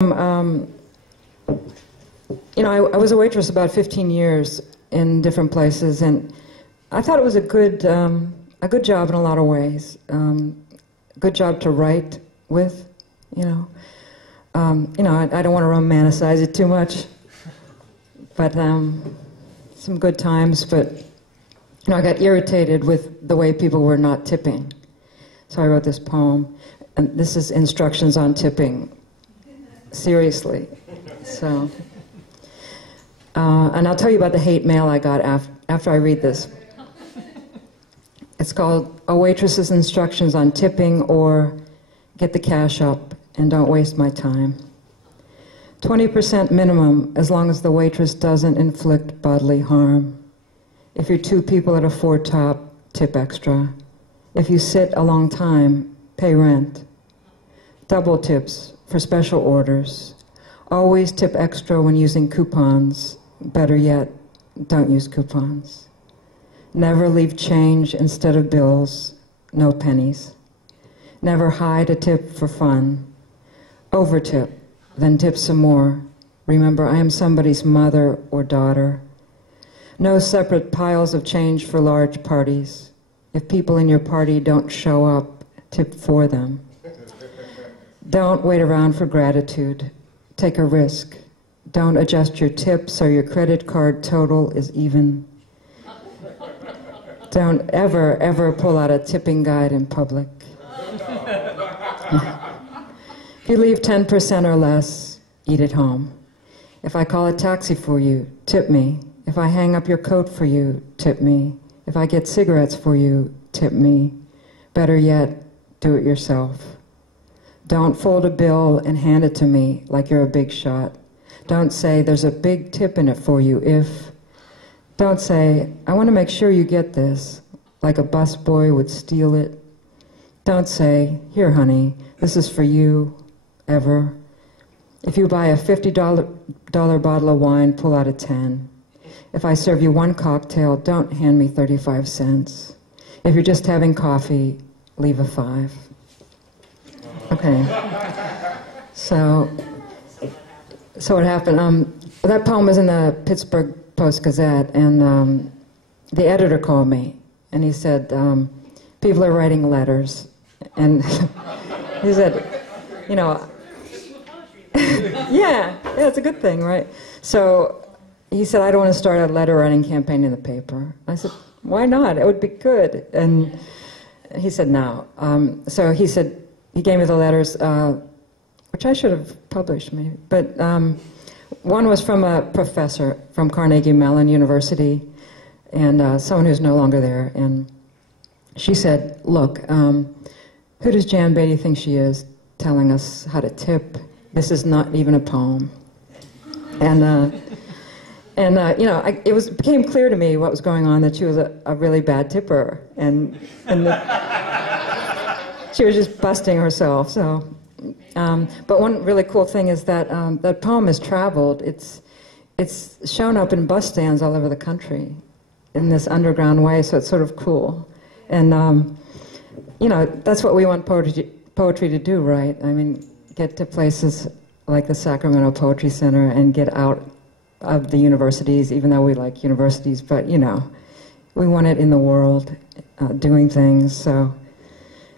Um, I was a waitress about 15 years in different places, and I thought it was a good job in a lot of ways. Good job to write with, I don't want to romanticize it too much, but some good times. But I got irritated with the way people were not tipping, so I wrote this poem, and this is instructions on tipping. Seriously. So, and I'll tell you about the hate mail I got after I read this. It's called A Waitress's Instructions on Tipping, or Get the Cash Up and Don't Waste My Time. 20% minimum as long as the waitress doesn't inflict bodily harm. If you're two people at a four-top, tip extra. If you sit a long time, pay rent. Double tips for special orders. Always tip extra when using coupons. Better yet, don't use coupons. Never leave change instead of bills. No pennies. Never hide a tip for fun. Over tip, then tip some more. Remember, I am somebody's mother or daughter. No separate piles of change for large parties. If people in your party don't show up, tip for them. Don't wait around for gratitude. Take a risk. Don't adjust your tip so your credit card total is even. Don't ever, ever pull out a tipping guide in public. If you leave 10% or less, eat at home. If I call a taxi for you, tip me. If I hang up your coat for you, tip me. If I get cigarettes for you, tip me. Better yet, do it yourself. Don't fold a bill and hand it to me like you're a big shot. Don't say, there's a big tip in it for you if. Don't say, I want to make sure you get this, like a busboy would steal it. Don't say, here, honey, this is for you, ever. If you buy a $50 bottle of wine, pull out a 10. If I serve you one cocktail, don't hand me 35 cents. If you're just having coffee, leave a 5. Okay, so what happened, that poem was in the Pittsburgh Post-Gazette, and the editor called me, and he said, people are writing letters, and he said, yeah, it's a good thing, right? So he said, I don't want to start a letter writing campaign in the paper. I said, why not? It would be good. And he said, no. So he said, he gave me the letters, which I should have published, maybe. But one was from a professor from Carnegie Mellon University, and someone who's no longer there. And she said, look, who does Jan Beatty think she is, telling us how to tip? This is not even a poem. And it became clear to me what was going on, that she was a really bad tipper. And she was just busting herself. So, but one really cool thing is that that poem has traveled. It's shown up in bus stands all over the country in this underground way. So it's sort of cool, and that's what we want poetry to do, right? I mean, get to places like the Sacramento Poetry Center and get out of the universities, even though we like universities. But we want it in the world, doing things. So.